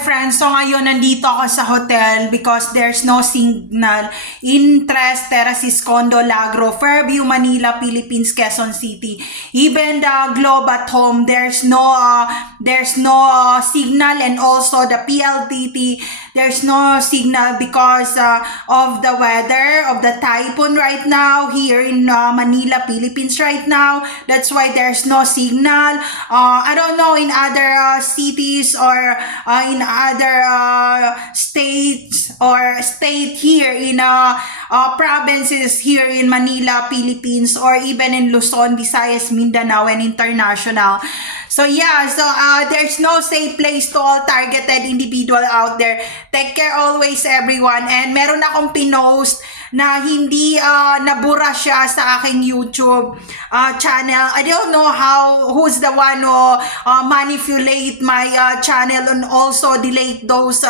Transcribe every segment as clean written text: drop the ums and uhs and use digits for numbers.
friends, so ngayon nandito ako sa hotel because there's no signal in Tres Terraces Condo Lagro, Fairview, Manila, Philippines, Quezon City. Even the Globe at home, there's no signal, and also the PLDT, there's no signal because of the weather of the typhoon right now here in Manila, Philippines right now. That's why there's no signal. I don't know in other cities or in other states or state here in provinces here in Manila, Philippines, or even in Luzon, Visayas, Mindanao, and international. So yeah, there's no safe place to all targeted individual out there. Take care always, everyone. And meron akong pinost na hindi nabura siya sa aking YouTube channel. I don't know who's the one who manipulate my channel and also delete those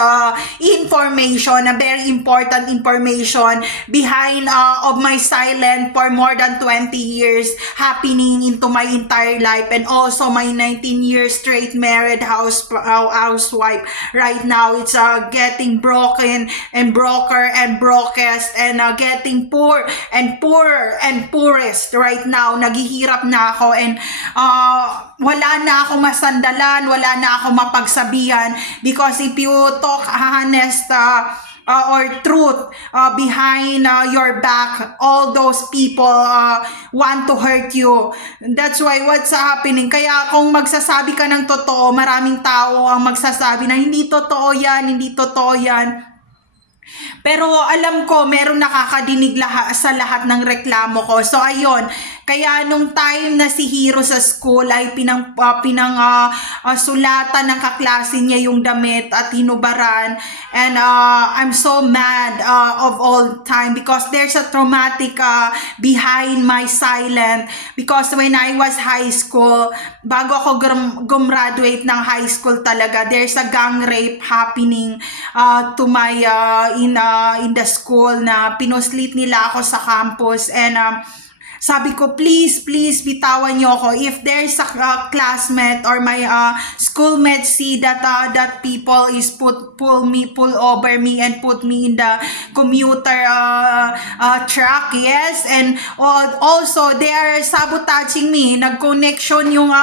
information, a very important information behind of my silent for more than 20 years happening into my entire life, and also my 19 years straight married housewife. Right now it's getting broken and broker and brokest, and getting poor and poorer and poorest right now. Naghihirap na ako, and wala na ako masandalan, wala na ako mapagsabihan, because if you talk honest or truth behind your back, all those people want to hurt you. That's why what's happening. Kaya kung magsasabi ka ng totoo, maraming tao ang magsasabi na hindi totoo yan, hindi totoo yan. Pero alam ko, meron nakakadinig sa lahat ng reklamo ko. So ayun, kaya nung time na si Hero sa school ay sulatan ng kaklase niya yung damit at hinubaran. And I'm so mad of all time because there's a traumatic behind my silent. Because when I was high school, bago ako gumraduate ng high school talaga, there's a gang rape happening to my in the school, na pinuslit nila ako sa campus. And sabi ko, please bitawan niyo ako. If there's a classmate or my schoolmate see that that people is pull over me and put me in the commuter truck, yes, and also they are sabotaging me. Nag-connection yung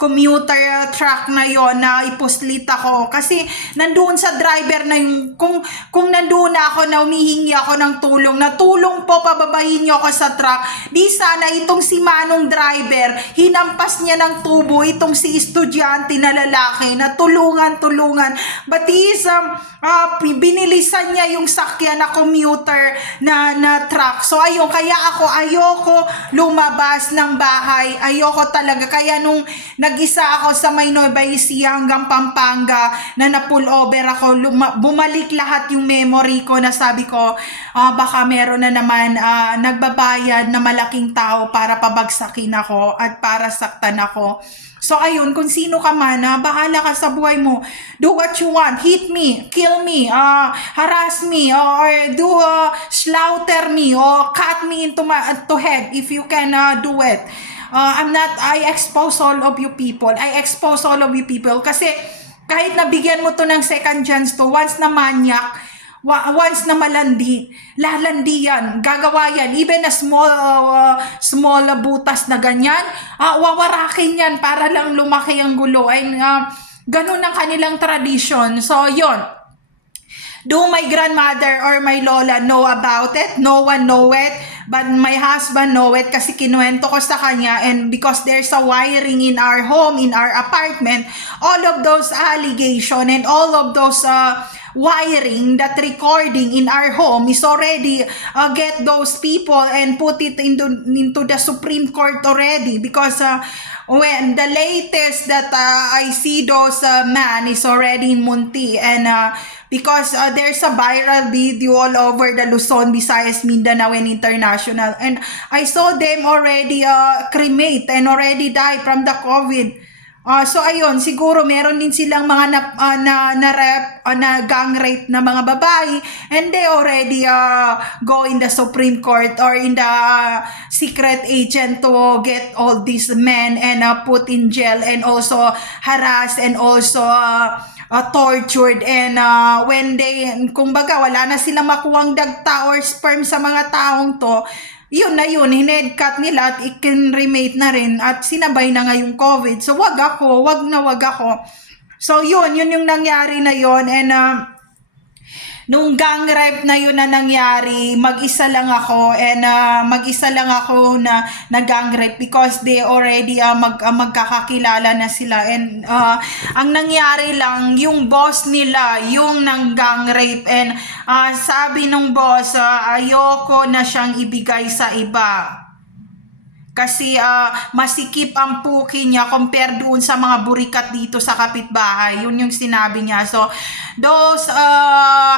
commuter truck na yon na ipuslit ako kasi nandoon sa driver na yung kung nandoon na ako na humihingi ako ng tulong po, pababahin niyo ako sa truck. Sana itong si Manong driver, hinampas niya ng tubo itong si estudyante na lalaki na tulungan. But binilisan niya yung sakyan na commuter na truck. So ayun, kaya ayoko lumabas ng bahay. Ayoko talaga. Kaya nung nag-isa ako sa may Nueva Ecija hanggang Pampanga na na-pull over ako, bumalik lahat yung memory ko na sabi ko, baka meron na naman nagbabayad na malaking tao para pabagsakin ako at para saktan ako. So ayun, kung sino ka man, bahala ka sa buhay mo. Do what you want. Hit me, kill me, harass me, or do slaughter me, or cut me into head if you can do it. I expose all of you people. Kasi kahit nabigyan mo to ng second chance to, once na manyak, once na malandi, lalandi yan, gagawa yan, even a small butas na ganyan, wawarakin yan para lang lumaki ang gulo. And ganun ang kanilang tradition. So yon, do my grandmother or my lola know about it? No one know it, but my husband know it kasi kinuwento ko sa kanya. And because there's a wiring in our home, in our apartment, all of those allegation and all of those wiring, that recording in our home is already get those people and put it into the Supreme Court already. Because when the latest that I see those man is already in Munti, and because there's a viral video all over the Luzon, Visayas, Mindanao, and international, and I saw them already cremate and already die from the COVID. So ayun, siguro meron din silang mga na gang rape na mga babae, and they already go in the Supreme Court or in the secret agent to get all these men and put in jail, and also harass, and also tortured, and when they, kumbaga wala na sila makuwang dagta or sperm sa mga taong to, yun na yun, hinedcut nila at ikinremate na rin at sinabay na nga yung COVID. So wag ako. So yun yung nangyari na yun. And nung gang rape na yun na nangyari, mag-isa lang ako, and na gang rape because they already magkakakilala na sila. And ang nangyari lang, yung boss nila yung nang gang rape, and sabi nung boss, ayoko na siyang ibigay sa iba kasi masikip ang puki niya compare doon sa mga burikat dito sa kapitbahay. Yun yung sinabi niya. So those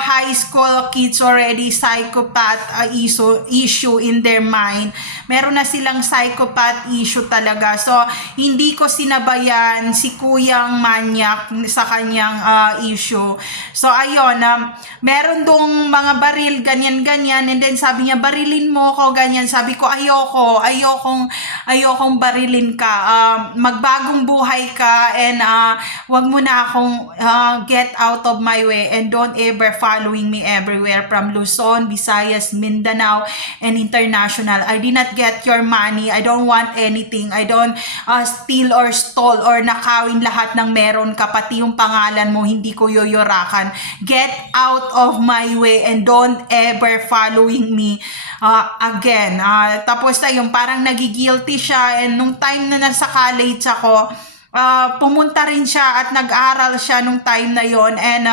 high school kids already psychopath issue in their mind. Meron na silang psychopath issue talaga. So hindi ko sinabayan si Kuyang Manyak sa kanyang issue. So ayun, meron dong mga baril ganyan, and then sabi niya, barilin mo ko ganyan. Sabi ko, ayokong barilin ka, magbagong buhay ka, and wag mo na akong get out of my way, and don't ever following me everywhere from Luzon, Visayas, Mindanao, and international. I did not get your money. I don't want anything. I don't steal or stole or nakawin lahat ng meron ka, pati yung pangalan mo hindi ko yoyorakan. Get out of my way and don't ever following me again. Tapos na yung parang nagigilty siya, and nung time na nasa college ako, pumunta rin siya at nag-aral siya nung time na yon, and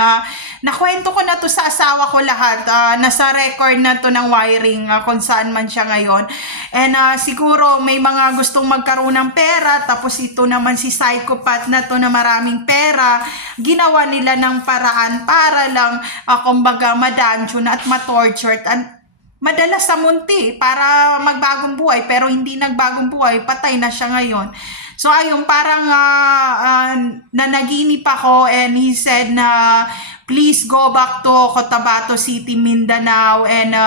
nakwento ko na to sa asawa ko lahat, nasa record na to ng wiring kung saan man siya ngayon. And siguro may mga gustong magkaroon ng pera, tapos ito naman si psychopath na to na maraming pera, ginawa nila ng paraan para lang kumbaga madansyun at matorture at madalas sa munti para magbagong buhay, pero hindi nagbagong buhay, patay na siya ngayon. So ayun, parang nanaginip ako, and he said na please go back to Cotabato City, Mindanao, and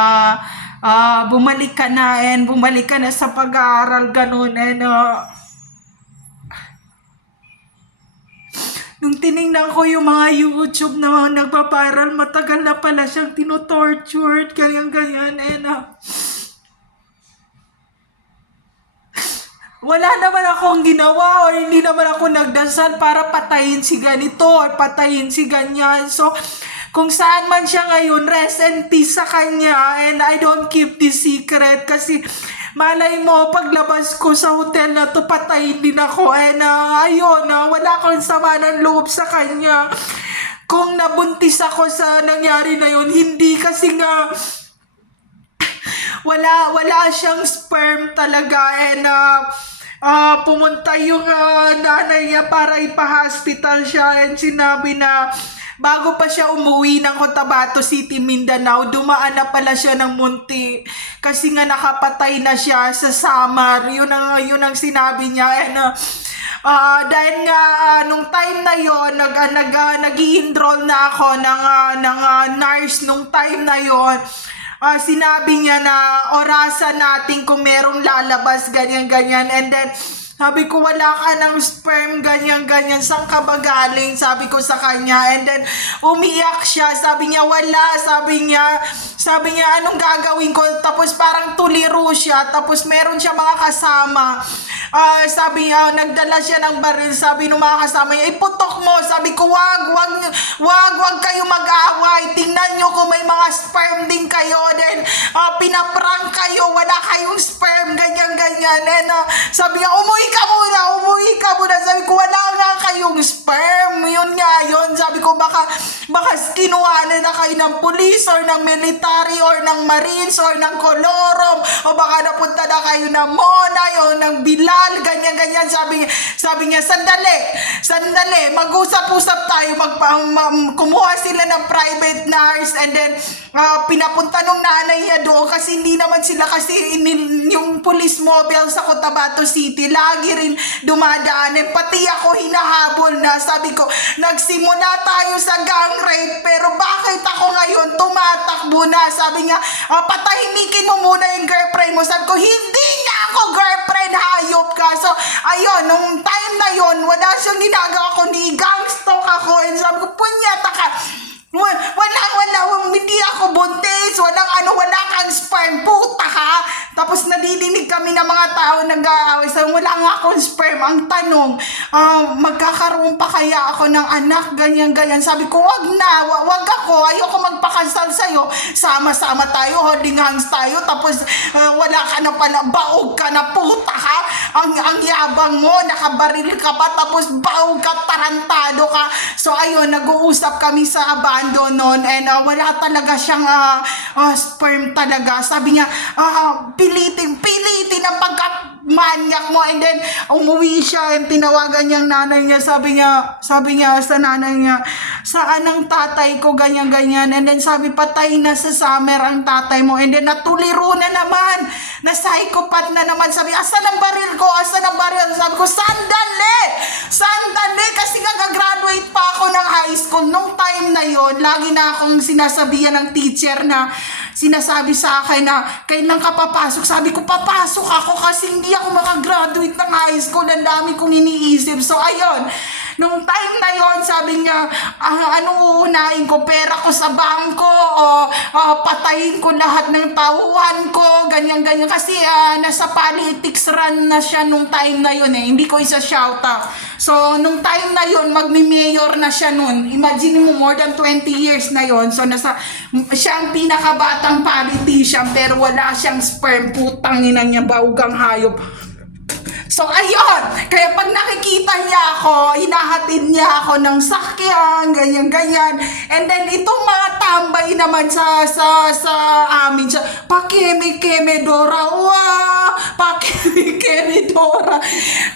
bumalik ka na sa pag-aaral, ganun. And nung tinignan ko yung mga YouTube na mga nagpa-viral, matagal na pala siyang tinotortured, ganyan, and wala naman akong ginawa or hindi naman ako nagdasal para patayin si ganito or patayin si ganyan. So, kung saan man siya ngayon, rest in peace sa kanya, and I don't keep this secret kasi malay mo, paglabas ko sa hotel na to, patayin din ako. And ayun, wala akong sama ng loob sa kanya. Kung nabuntis ako sa nangyari na yun, hindi kasi nga wala siyang sperm talaga, and pumunta yung nanay niya para ipa-hospital siya, and sinabi na bago pa siya umuwi ng Cotabato City, Mindanao, dumaan na pala siya ng munti kasi nga nakapatay na siya sa Samar. Yun ang sinabi niya. And dahil nga nung time na yon, nag-i-enroll na ako ng nurse nung time na yon. Sinabi niya na orasan natin kung merong lalabas, ganyan, and then sabi ko, wala ka ng sperm, ganyan, saan ka ba galing? Sabi ko sa kanya, and then umiyak siya, sabi niya, wala, sabi niya, anong gagawin ko? Tapos parang tuliro siya, tapos meron siya mga kasama. Sabi niya, nagdala siya ng baril, sabi ng mga kasama niya, iputok mo. Sabi ko, wag kayo mag-away, tingnan nyo kung may mga sperm din kayo, then pinaprank kayo, wala kayong sperm, ganyan, and sabi niya, umuwi ka muna. Sabi ko, wala nga kayong sperm, yun, sabi ko, baka kinuhanan na kayo ng police or ng military or ng marines or ng kolorom, o baka napunta na kayo ng Monay o ng Bilal, ganyan, sabi niya, sandali, mag-usap-usap tayo, kumuha sila ng private nurse, and then pinapunta nung nanay niya doon kasi hindi naman sila, kasi yung police mobile sa Cotabato City lagi rin dumadaan, pati ako hinahabol na. Sabi ko, nagsimula tayo sa gang rape, pero bakit ako ngayon tumatakbo na? Sabi niya, patahimikin mo muna yung girlfriend mo. Sabi ko, hindi niya ako girlfriend, hayop ka. So, ayun, nung time na yon wala siyang ginagawa ko, ni gangstalk ako. And sabi ko, punyata ka. Hindi ako buntis, wala kang sperm, puta ka. Tapos nadidinig kami ng mga tao nag-aaway, sabi, wala nga akong sperm. Ang tanong, magkakaroon pa kaya ako ng anak, ganyan. Sabi ko, wag ako, ayoko magpakasal sa'yo. Sama-sama tayo, holding hands tayo, tapos wala ka na pala, baog ka na, puta ka. Ang yabang mo, nakabaril ka pa, tapos baog ka, tarantado ka. So ayun, nag-uusap kami sa abandon noon, and wala talaga siyang sperm talaga. Sabi niya, pilitin ang pagka-manyak mo. And then umuwi siya, and tinawagan niyang nanay niya. Sabi niya sa nanay niya, saan ang tatay ko, ganyan. And then sabi, patay na sa summer ang tatay mo. And then natuliro na naman, na psychopath na naman. Sabi, asan ang baril ko? Sabi ko, sandali, kasi gagraduate pa ako ng high school. Nung time na yon, lagi na akong sinasabihan ng teacher na, sinasabi sa akin na, kailan ka papasok? Sabi ko, papasok ako kasi hindi ako makagraduate ng high school. Ang dami kong iniisip. So, ayun, nung time na yon, sabi niya, anong uunahin ko? Pera ko sa bangko, o patayin ko lahat ng tauhan ko, ganyan. Kasi nasa politics run na siya nung time na yon eh. Hindi ko isa shout out. So, nung time na yon, magmi-mayor na siya nun. Imagine mo, more than 20 years na yon. So, siya ang pinakabatang politician, pero wala siyang sperm. Putang ina niya, baugang hayop. So, ayun. Kaya pag nakikita niya ako, hinahatid niya ako ng sakyan, ganyan. And then, itong mga tambay naman sa amin, siya, pakeme Dora, pakeme Dora.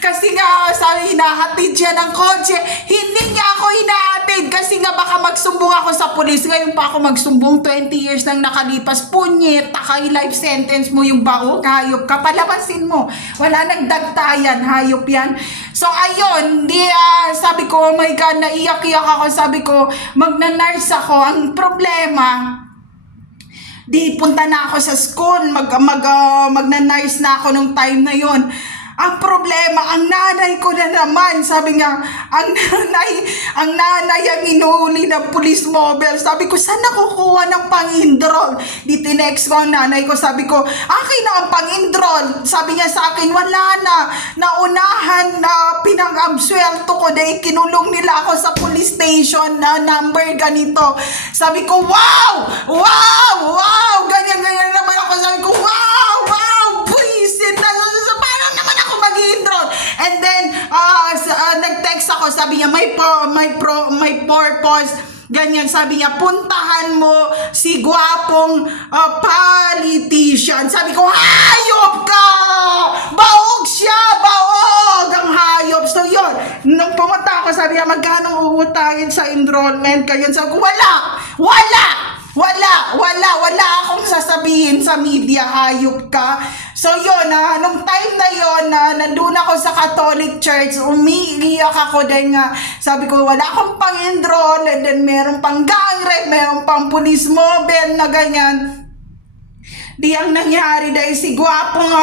Kasi nga, sabi, hinahatid siya ng kotse. Hindi niya ako hinahatid kasi nga baka magsumbong ako sa pulis. Ngayon pa ako magsumbong, 20 years nang nakalipas. Punyet, takay life sentence mo yung baog, hayop ka, palabasin mo. Wala nagdagtayan, hayop yan. So, ayun, sabi ko, oh my God, naiyak-iyak ako. Sabi ko, magna-nurse ako. Ang problema, di punta na ako sa school, magna-nurse na ako nung time na yon. Ang problema, ang nanay ko na naman, sabi niya, ang nanay ang inuuli ng police mobile. Sabi ko, saan nakukuha ng pang-enroll? Di tinext ko ang nanay ko, sabi ko, akin na ang pang-enroll. Sabi niya sa akin, wala na, naunahan na pinang-absuelto ko, dahil kinulong nila ako sa police station na number ganito. Sabi ko, wow, ganyan naman ako. Sabi ko, wow, buisit na, mag-enroll. And then, nag-text ako, sabi niya, may purpose, ganyan. Sabi niya, puntahan mo si gwapong politician. Sabi ko, hayop ka! Baog siya! Baog! Ang hayop. So, yun. Nung pumunta ako, sabi niya, magkano uutangin sa enrollment? Ganyan. Sabi ko, wala akong sasabihin sa media, hayop ka. So yun, nung time na yun, nandun ako sa Catholic Church, umiiyak ako din nga. Sabi ko, wala akong pang-enroll, and then meron pang gang rape, meron pang police mobile na ganyan. Di ang nangyari dahil si gwapong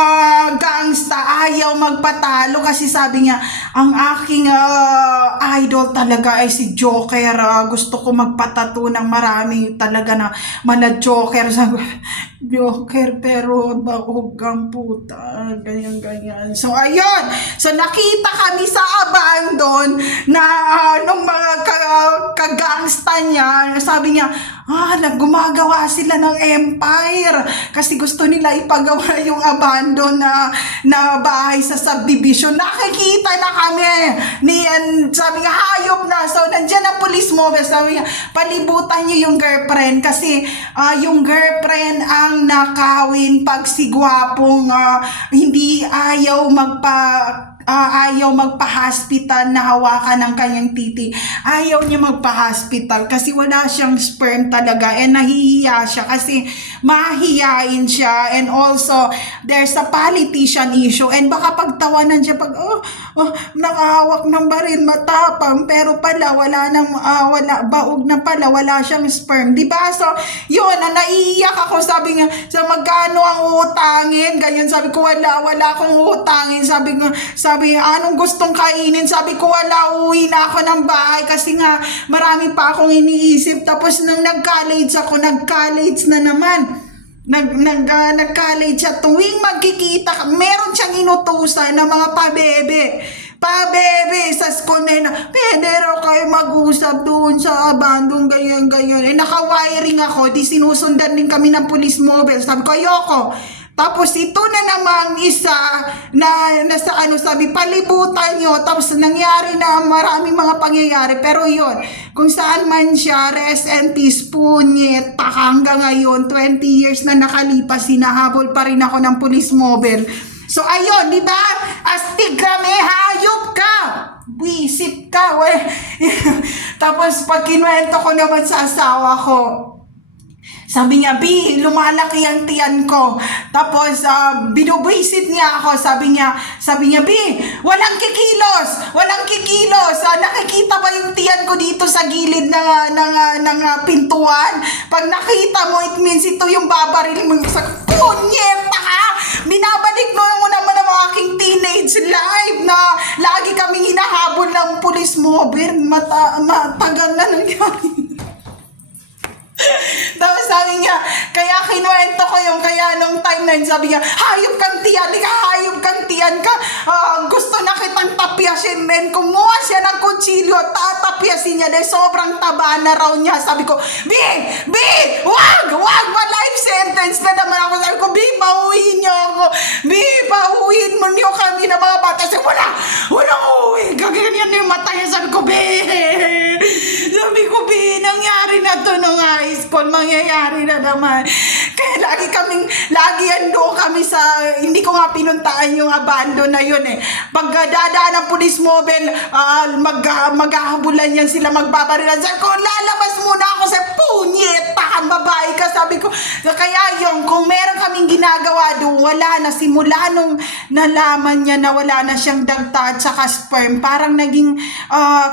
gangsta ayaw magpatalo kasi sabi niya, ang aking idol talaga ay si Joker. Gusto ko magpatato ng marami talaga na mala Joker. Sabi, Joker pero baog ang puta, ganyan. So ayun, so nakita kami sa abandon na nung mga kagangsta niya, sabi niya, gumagawa sila ng empire kasi gusto nila ipagawa yung abandon na bahay sa subdivision. Nakikita na kami sabi nga, hayop na. So nandiyan ang police mobile, sabi niya, palibutan niyo yung girlfriend kasi yung girlfriend ang nakawin pag si gwapong hindi ayaw ayaw magpa-hospital na hawakan ng kanyang titi. Ayaw niya magpa-hospital kasi wala siyang sperm talaga, and nahihiya siya kasi mahihiyain siya, and also there's a politician issue, and baka pagtawanan siya pag nakahawak ng baril, matapang, pero pala wala nang baog na pala, wala siyang sperm, di ba? So yun, naiiyak ako. Sabi nga, sa magkano ang utangin, ganyan. Sabi ko, wala akong utangin. Sabi, anong gustong kainin? Sabi ko, wala, uwi na ako ng bahay kasi nga marami pa akong iniisip. Tapos nung nag-college ako, nag-college na naman. Nag-college siya. Tuwing magkikita, meron siyang inutusan ng mga pabebe sa school na yun, pwede raw kayo mag-usap doon sa abandong, ganyan. Naka-wiring ako, di sinusundan din kami ng police mobile. Sabi ko, ayoko. Tapos ito na namang isa na nasa sabi, palibutan nyo. Tapos nangyari na maraming mga pangyayari. Pero yun, kung saan man siya, rest and peace, punyet, hanggang ngayon, 20 years na nakalipas, hinahabol pa rin ako ng police mobile. So ayun, di ba? Astig kami, hayop ka! Wisip ka, we. Tapos pag kinuwento ko naman sa asawa ko, sabi niya, B, lumalaki ang tiyan ko. Tapos, binubwisit niya ako. Sabi niya, B, walang kikilos. Nakikita ba yung tiyan ko dito sa gilid ng pintuan? Pag nakita mo, it means ito yung babaril mo. Punyeta ka! Binabalik mo naman ang aking teenage life na lagi kaming hinahabol ng police mobile. Matagal na nangyari. Tapos sabi niya, kaya kinuwento ko yung, kaya nung time na yun, sabi niya, hayop kang tiyan ka, gusto na kitang tapyasin, men. Kumuha siya ng kutsilyo, tatapyasin niya, dahil sobrang taba na raw niya. Sabi ko, B, wag, ma-life sentence na naman ako. Sabi ko, B, pauwiin niyo ako. B, pauwiin mo niyo kami na mga bata. Sabi ko, wala uwi. Gaganyan yung mata niya. Sabi ko, B, nangyari na to nung high school, mangyayari na naman. Kaya lagi doon kami sa, hindi ko nga pinuntaan yung abando na yun eh. Pag dadaan ng police mobile, maghahabulan yan sila, magbabarilan. Sabi ko, lalabas muna ako sa punyeta kang babae ka. Sabi ko, kaya yung, kung meron kaming ginagawa doon, wala na, simula nung nalaman niya na wala na siyang dagta at saka sperm, parang naging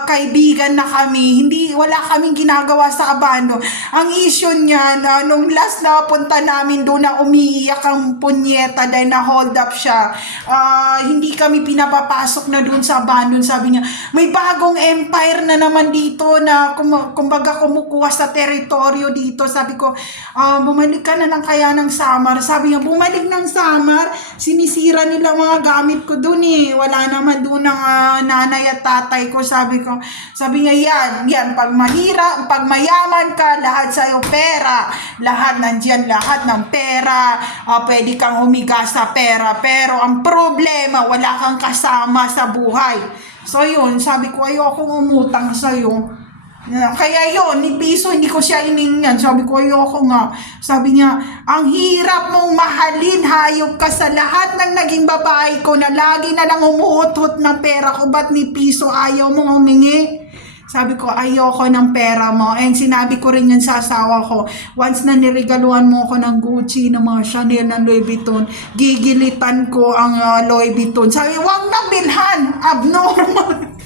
kaibigan na kami. Wala kaming ginagawa sa abando. Ang issue niya, nung last na punta namin doon na umiiyak ang punyeta dahil na hold up siya, hindi kami pinapapasok na doon sa abandon. Sabi niya, may bagong empire na naman dito na kumbaga kumukuha sa teritoryo dito. Sabi ko, bumalik ka na lang kaya ng Samar. Sabi niya, bumalik ng Samar, sinisira nila mga gamit ko doon eh. Wala naman doon ang nanay at tatay ko. Sabi niya, yan, pag mayaman ka, lahat sa'yo pera, lahat ng pera, pwede kang humiga sa pera, pero ang problema, wala kang kasama sa buhay. So yun, sabi ko, ayokong umutang sa'yo. Kaya yun, ni Piso, hindi ko siya iningnan. Sabi ko, ayoko nga. Sabi niya, ang hirap mong mahalin, hayop ka sa lahat ng naging babae ko na lagi na lang umuutot ng pera ko. Ba't ni Piso ayaw mong humingi? Sabi ko, ayoko ng pera mo. And sinabi ko rin yun sa asawa ko, once na niregaluhan mo ako ng Gucci, ng mga Chanel, ng Louis Vuitton, gigilitan ko ang Louis Vuitton. Sabi, wag na bilhan, abnormal.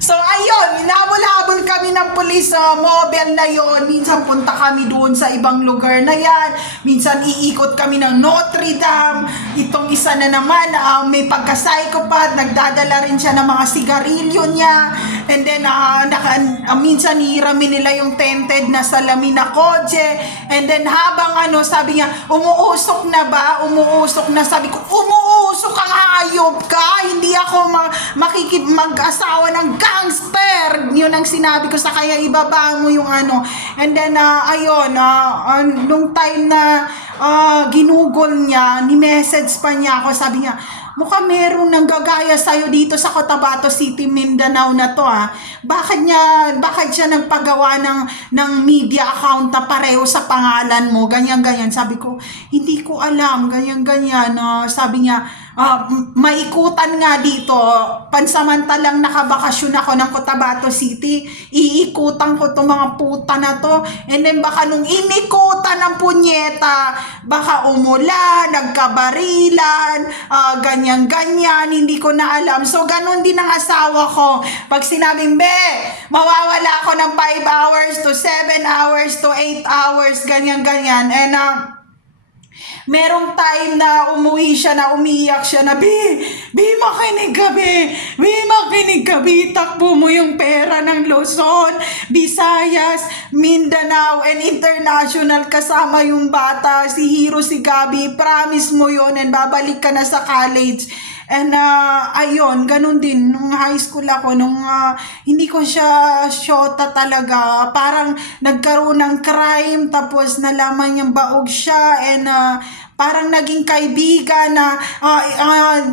So ayun, hinabol-habol kami ng police mobile na yon. Minsan punta kami doon sa ibang lugar na yan. Minsan iikot kami ng Notre Dame. Itong isa na naman, may pagka-psychopath. Nagdadala rin siya ng mga sigarilyo niya. And then, minsan hihiramin nila yung tented na salamin na kotse. And then habang sabi niya, umuusok na ba? Umuusok na. Sabi ko, umuusok ang hayop ka. Hindi ako mag-asawa ng gangster. Yun ang sinabi ko sa kaya, ibaba mo yung And then, ayun, nung time na ginugol niya, ni-message pa niya ako, sabi niya, mukhang meron nang gagaya sa'yo dito sa Cotabato City, Mindanao na to Bakit siya nagpagawa ng media account na pareho sa pangalan mo, ganyan. Sabi ko, hindi ko alam, ganyan. Sabi niya, maikutan nga dito, pansamantalang nakabakasyon ako ng Cotabato City, iikutan ko itong mga puta na to, and then baka nung inikutan ng punyeta, baka umulan, nagkabarilan, ganyan-ganyan, hindi ko na alam. So, ganun din ang asawa ko. Pag sinabing, mawawala ako ng 5 hours to 7 hours to 8 hours, ganyan-ganyan. And, merong time na umuwi siya na umiiyak siya na, makinig ka, makinig ka, takbo mo yung pera ng Luzon, Visayas, Mindanao, and international, kasama yung bata, si Hiro, si Gabi, promise mo yun, and babalik ka na sa college. And ayun, ganun din, nung high school ako, nung hindi ko siya shota talaga, parang nagkaroon ng crime, tapos nalaman niyang baog siya, and parang naging kaibigan na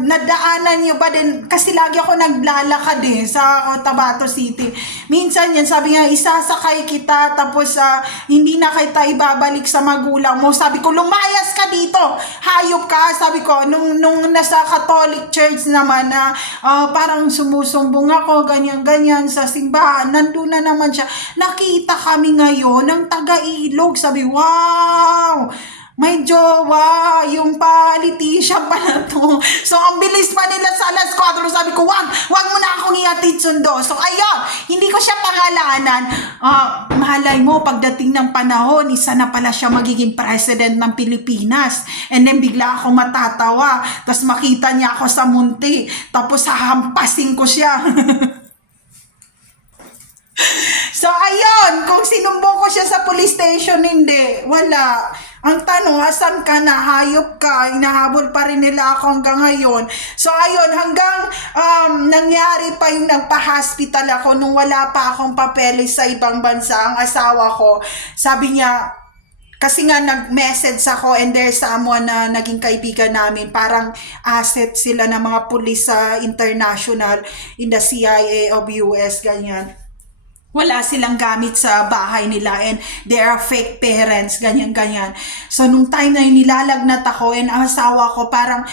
nadaanan niyo ba din, kasi lagi ako naglalakad sa Cotabato City. Minsan yan, sabi nga, isasakay kita, tapos hindi na kita ibabalik sa magulang mo. Sabi ko, lumayas ka dito, hayop ka. Sabi ko, nung nasa Catholic Church naman na parang sumusumbong ako, ganyan-ganyan sa simbahan, nandun na naman siya. Nakita kami ngayon ng taga-Ilog. Sabi, wow! May jowa, yung politician pa na to. So, ang bilis pa nila sa alas 4. Sabi ko, wag mo na akong ihatid sundo. So, ayun, hindi ko siya pangalanan. Mahalay mo, pagdating ng panahon, isa na pala siya magiging president ng Pilipinas. And then, bigla akong matatawa. Tapos, makita niya ako sa munti. Tapos, hahampasin ko siya. So, ayun, kung sinumbong ko siya sa police station, hindi. Wala. Ang tanong, asan ka na? Hayop ka? Inahabol pa rin nila ako hanggang ngayon. So, ayun, hanggang nangyari pa yung nagpa-hospital ako nung wala pa akong papeles sa ibang bansa. Ang asawa ko, sabi niya, kasi nga nag-message ako, and there's someone na naging kaibigan namin, parang asset sila ng mga pulis sa international in the CIA of US, ganyan. Wala silang gamit sa bahay nila, and they are fake parents, ganyan-ganyan. So, nung time na yun, nilalagnat ako, and ang asawa ko parang,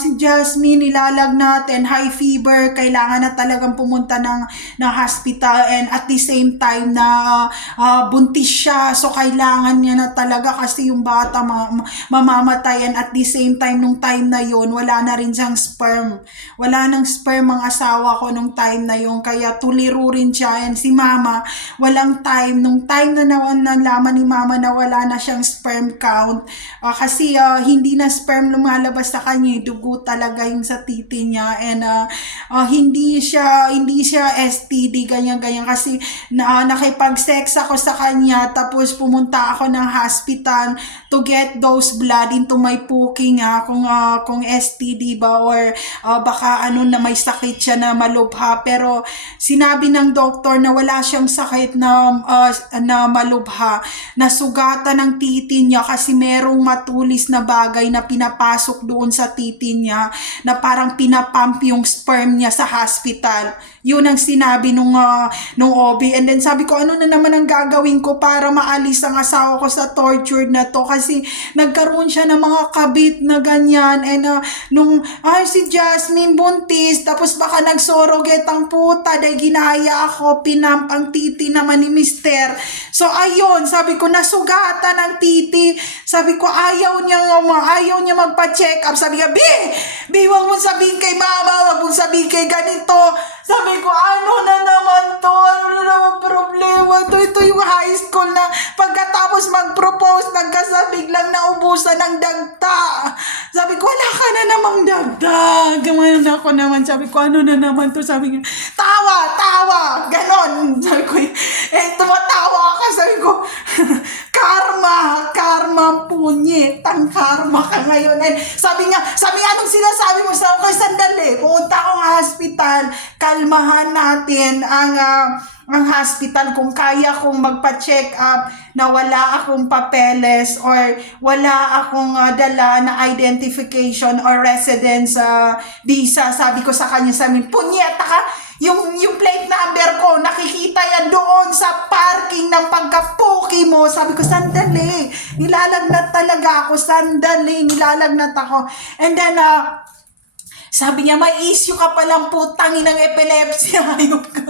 si Jasmine, nilalagnat, and high fever, kailangan na talagang pumunta ng hospital, and at the same time na buntis siya, so kailangan niya na talaga kasi yung bata mamamatay, and at the same time, nung time na yun, wala na rin siyang sperm. Wala nang sperm ang asawa ko nung time na yun, kaya tuliro rin siya, and si mama, walang time. Nung time na nalaman ni mama na wala na siyang sperm count, kasi hindi na sperm lumalabas sa kanya, dugo talaga yung sa titi niya, and hindi siya STD, ganyan-ganyan, kasi nakipag-sex ako sa kanya, tapos pumunta ako ng hospital to get those blood into my puki nga, kung STD ba, or baka na may sakit siya na malubha, pero sinabi ng doktor na wala siyang sakit na malubha, nasugatan ng titi niya kasi merong matulis na bagay na pinapasok doon sa titi niya, na parang pinapump yung sperm niya sa hospital. Yun ang sinabi nung OB. And then sabi ko, ano na naman ang gagawin ko para maalis ang asawa ko sa torture na to, kasi nagkaroon siya ng mga kabit na ganyan, and si Jasmine buntis, tapos baka nagsurrogate ang puta, dahil ginaya ako, pinamp ang titi naman ni Mister. So ayun, sabi ko, nasugatan ang titi. Sabi ko, ayaw niya magpa-check up. Sabi niya, wag mo sabihin kay mama, wag mo sabihin kay ganito. Sabi ko, ano na naman to? Ano na naman problema? Ito yung high school na pagkatapos mag-propose, nagkasabig lang naubusan ng dagta. Sabi ko, wala ka na namang dagdag. Gamayon ako naman. Sabi ko, ano na naman to? Sabi ko, tawa, ganon. Sabi ko, tumatawa ka. Sabi ko, karma, punyetang karma ka ngayon. And sabi niya, anong sinasabi mo sa akin? Sandali, pumunta akong hospital, kalmahan natin ang hospital, kung kaya kong magpa-check up na wala akong papeles or wala akong dala na identification or residence visa. Sabi ko sa kanya, punyeta ka, yung plate number ko, nakikita yan doon sa parking ng pagkapuki mo. Sabi ko, sandali, nilalagnat talaga ako, nilalag ako. And then, Sabi niya, may issue ka palang putang inang epilepsy, hayop ka.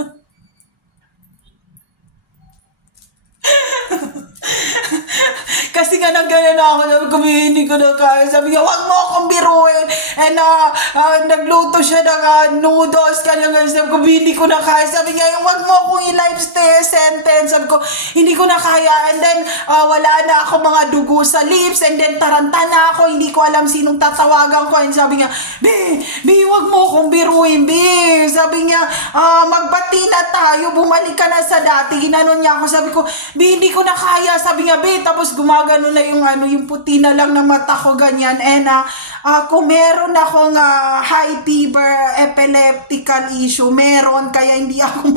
Kasi nga nagganyan ako, sabi ko, hindi ko na kaya. Sabi niya, wag mo akong biruin. And nagluto siya ng noodles, kanya nga. Sabi ko, hindi ko na kaya. Sabi niya, yung wag mo akong i-life sentence. Sabi ko, hindi ko na kaya. And then, wala na ako mga dugo sa lips. And then, taranta na ako. Hindi ko alam sinong tatawagan ko. And sabi niya, wag mo akong biruin, Sabi niya, magbati na tayo. Bumalik ka na sa dati. Ginanon niya ako. Sabi ko, hindi ko na kaya. Sabi niya, tapos gumagano na yung yung puti na lang ng mata ko, ganyan. And kung meron akong high fever, epileptical issue, meron, kaya hindi ako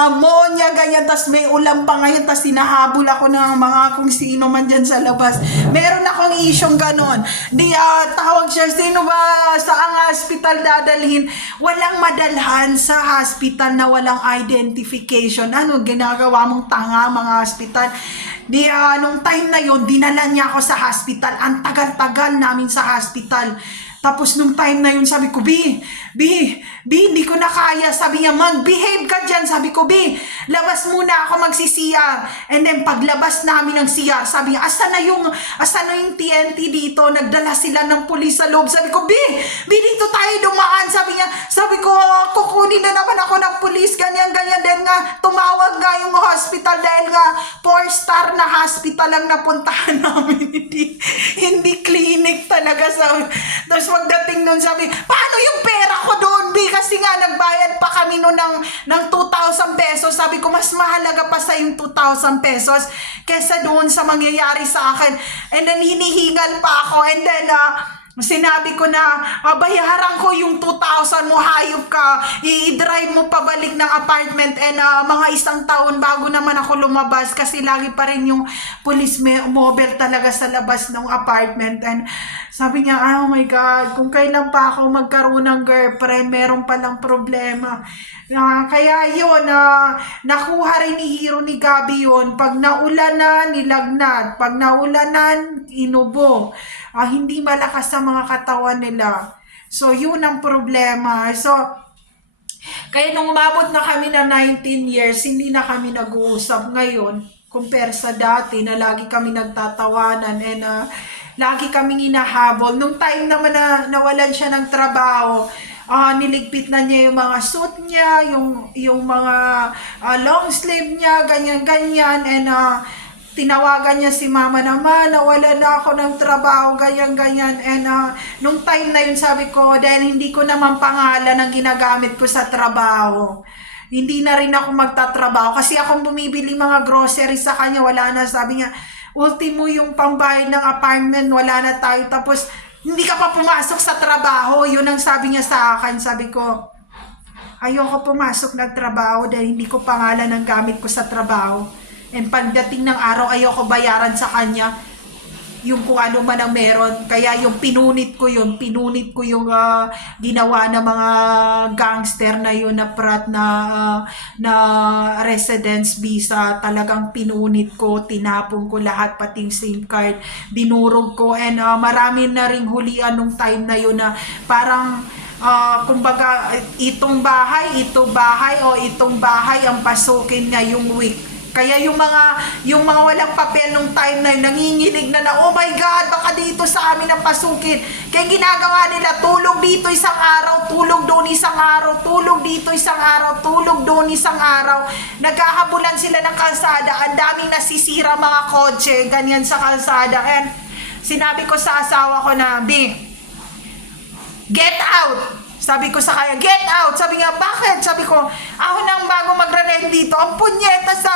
ammonia, ganyan, tas may ulam pa ngayon, tas sinahabol ako ng mga kung sino man dyan sa labas. Meron akong isyong ganon. Tawag siya, sino ba sa ang hospital dadalhin? Walang madalhan sa hospital na walang identification. Ano, ginagawa mong tanga mga hospital? Nung time na yon, dinala niya ako sa hospital. Ang tagal-tagal namin sa hospital. Tapos nung time na yun, sabi ko, hindi ko na kaya. Sabi niya, mag-behave ka dyan. Sabi ko, labas muna ako magsisiyar. And then paglabas namin ng CR, sabi niya, asa na yung TNT dito? Nagdala sila ng pulis sa loob. Sabi ko, dito tayo dumaan. Sabi ko, kukunin na naman ako ng pulis, ganyan. Then nga, tumawag nga yung hospital dahil nga 4-star na hospital ang napuntahan namin. Hindi clinic talaga. Tapos pagdating nun, sabi, paano yung pera ko doon, Kasi nga, nagbayad pa kami noon ng 2,000 pesos. Sabi ko, mas mahalaga pa sa yung 2,000 pesos kesa doon sa mangyayari sa akin. And then, hinihingal pa ako. And then, sinabi ko na, bayaran ko yung 2,000 mo, hayop ka. I-drive mo pabalik ng apartment. And mga 1 taon bago naman ako lumabas kasi lagi pa rin yung police mobile talaga sa labas ng apartment. And sabi niya, oh my God, kung kailan pa ako magkaroon ng girlfriend, meron palang problema. Kaya yun, nakuha rin ni Hero ni Gabi yun. Pag naulanan, nilagnat. Pag naulanan, inubo. Hindi malakas sa mga katawan nila. So, yun ang problema. So, kaya nung umabot na kami na 19 years, hindi na kami nag-uusap ngayon. Compare sa dati na lagi kami nagtatawanan and lagi kaming hinahabol. Nung time naman na nawalan siya ng trabaho, niligpit na niya yung mga suit niya, yung mga long sleeve niya, ganyan-ganyan. And tinawagan niya si mama naman, nawala na ako ng trabaho, ganyan-ganyan. And nung time na yun, sabi ko, dahil hindi ko naman pangalan ang ginagamit ko sa trabaho, hindi na rin ako magtatrabaho. Kasi akong bumibili mga groceries sa kanya, wala na. Sabi niya, ultimo yung pambayad ng apartment, wala na tayo. Tapos, hindi ka pa pumasok sa trabaho. Yun ang sabi niya sa akin. Sabi ko, ayoko pumasok ng trabaho dahil hindi ko pangalan ang gamit ko sa trabaho. And pagdating ng araw, ayoko bayaran sa kanya yung kung ano man ang meron. Kaya yung pinunit ko yung ginawa ng mga gangster na yun na prat na residence visa. Talagang pinunit ko, tinapon ko lahat, pating SIM card, dinurog ko. And marami na ring hulian nung time na yun na parang kumbaga itong bahay o itong bahay ang pasukin nga yung week. Kaya yung mga walang papel nung time na yun, nanginginig na oh my God, baka dito sa amin ang pasukin. Kaya ginagawa nila, tulog dito isang araw, tulog doon isang araw, tulog dito isang araw, tulog doon isang araw. Naghahabulan sila ng kalsada, ang daming nasisira mga kotse, ganyan sa kalsada. And sinabi ko sa asawa ko na, get out! Sabi ko sa kanya, get out! Sabi nga, bakit? Sabi ko, ako nang bago magre-rent dito, ang punyeta sa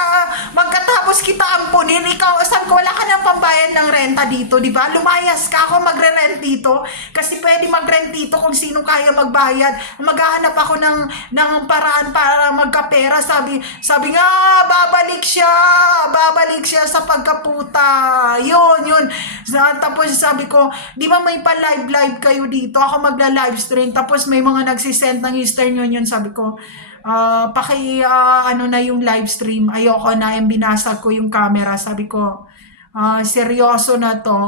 magkatapos kita ampunin, ikaw, sabi ko, wala ka nang pambayad ng renta dito, di ba? Lumayas ka, ako magre-rent dito, kasi pwede mag-rent dito kung sino kaya magbayad. Maghahanap ako ng paraan para magkapera. Sabi nga, babalik siya sa pagkaputa. Yun. Tapos sabi ko, di ba may pa-live kayo dito? Ako magla-live stream, tapos may mga nagsisend ng Eastern Union. Sabi ko, ano na yung live stream, ayoko na, yung binasag ko yung camera. Sabi ko, seryoso na to,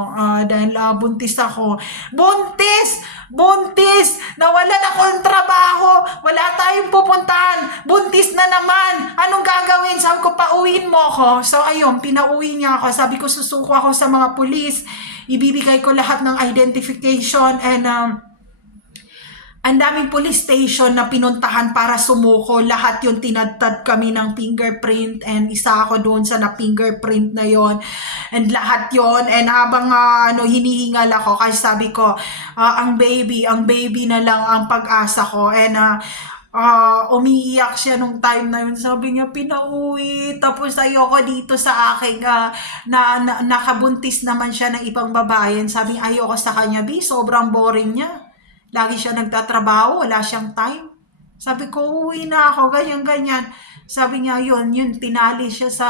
dahil buntis ako. Buntis! Nawalan ako ng trabaho, wala tayong pupuntahan, buntis na naman, anong gagawin? Sabi ko, pauwiin mo ako. So ayun, pinauwi niya ako. Sabi ko, susuko ako sa mga pulis, ibibigay ko lahat ng identification, and ang daming police station na pinuntahan para sumuko. Lahat yung tinadtad kami ng fingerprint, and isa ako doon sa na-fingerprint na yon, and lahat yon. And habang hinihingal ako, kasi sabi ko, ang baby na lang ang pag-asa ko. And umiiyak siya nung time na yun. Sabi niya, pinauwi. Tapos ayoko dito sa akin, nakabuntis naman siya ng ibang babae. Sabi niya, ayoko sa kanya, sobrang boring niya. Lagi siya nagtatrabaho, wala siyang time. Sabi ko, uwi na ako, ganyan. Sabi niya, yun, tinali siya sa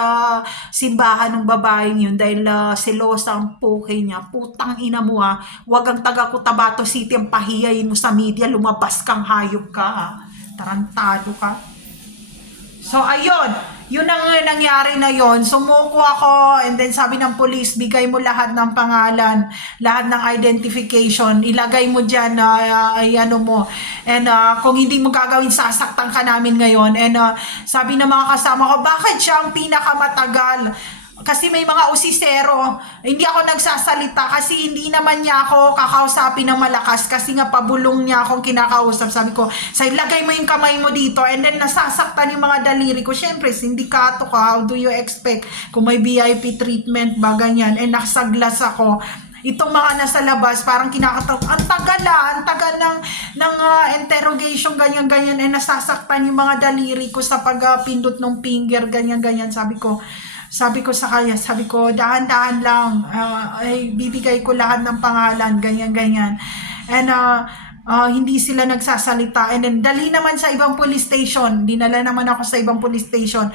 simbahan ng babaeng yun dahil selosa ang puke niya. Putang ina mo wag ang taga Cotabato City ang pahiyayin mo sa media, lumabas kang hayop ka tarantado ka. So ayun, yun ang nangyari na yon. Sumuko ako, and then sabi ng police, bigay mo lahat ng pangalan, lahat ng identification, ilagay mo dyan ano mo. And kung hindi mo gagawin, sasaktan ka namin ngayon. And sabi ng mga kasama ko, bakit siya ang pinakamatagal? Kasi may mga usisero, hindi ako nagsasalita kasi hindi naman niya ako kakausapin ng malakas kasi nga pabulong niya akong kinakausap. Sabi ko, lagay mo yung kamay mo dito, and then nasasaktan yung mga daliri ko. Syempre, sindikato ka, how do you expect kung may VIP treatment ba, ganyan. And nakasaglas ako. Itong mga nasa labas, parang kinakatakot. Ang tagal ng interrogation, ganyan. And nasasaktan yung mga daliri ko sa pagpindot ng finger, ganyan. Sabi ko sa kanya, dahan-dahan lang, ay bibigay ko lahat ng pangalan, ganyan. And hindi sila nagsasalita. And then, dali naman sa ibang police station. Dinala naman ako sa ibang police station.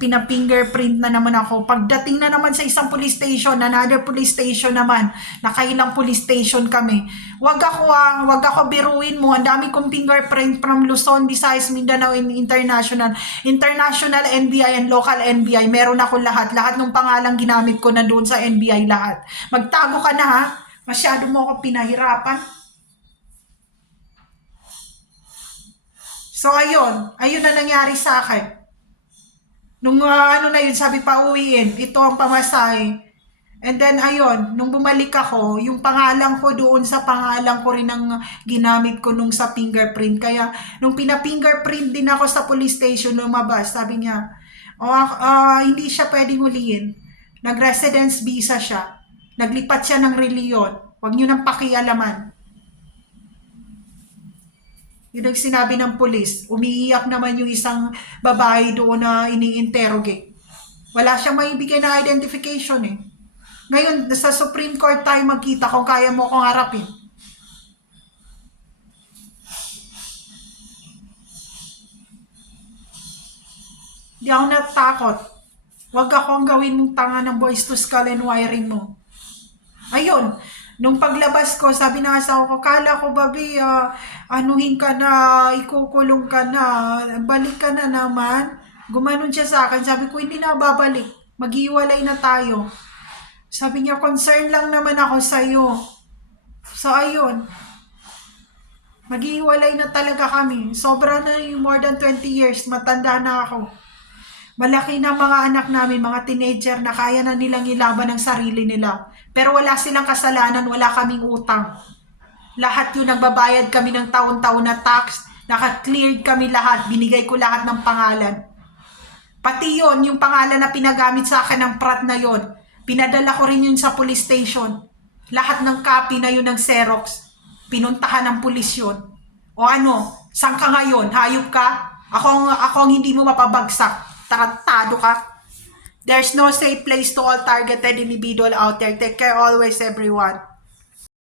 Pina-fingerprint na naman ako. Pagdating na naman sa isang police station, another police station naman. Nakailang police station kami. Wag ako biruin mo. Ang dami kong fingerprint from Luzon, Visayas, Mindanao, and International, NBI, and local NBI. Meron ako lahat. Lahat ng pangalang ginamit ko na doon sa NBI lahat. Magtago ka na Masyado mo ako pinahirapan. So ayun na nangyari sa akin. Nung na yun, sabi pa uwiin, ito ang pamasahe. And then ayun, nung bumalik ako, yung pangalan ko doon sa pangalan ko rin ang ginamit ko nung sa fingerprint. Kaya nung pina-fingerprint din ako sa police station, lumabas, sabi niya, hindi siya pwedeng huliin. Nag-residence visa siya. Naglipat siya ng reliyon. Huwag niyo nang pakialaman. Yun ang sinabi ng police. Umiiyak naman yung isang babae doon na ini-interrogate. Wala siyang maibigay na identification eh. Ngayon, sa Supreme Court tayo magkita kung kaya mo kong harapin. Di ako natakot. Huwag akong gawin mong tanga ng boys to skull and wiring mo. Ayun. Nung paglabas ko, sabi ng asawa ko, kala ko, babi, anuhin ka na, ikukulong ka na, balik ka na naman. Gumanon siya sa akin, sabi ko, hindi na babalik, maghiwalay na tayo. Sabi niya, concern lang naman ako sa'yo. So, ayun. Maghiwalay na talaga kami. Sobra na yung more than 20 years, matanda na ako. Malaki na mga anak namin, mga teenager na kaya na nilang ilaban ang sarili nila. Pero wala silang kasalanan, wala kaming utang. Lahat yun, nagbabayad kami ng taon-taon na tax, naka-cleared kami lahat, binigay ko lahat ng pangalan. Pati yun, yung pangalan na pinagamit sa akin ng prat na yun, pinadala ko rin yun sa police station. Lahat ng copy na yun ng Xerox, pinuntahan ng pulis yun. O ano, saan ka ngayon? Hayop ka? Ako ang hindi mo mapabagsak. Tarantado ka. There's no safe place to all targeted individual out there. Take care always, everyone.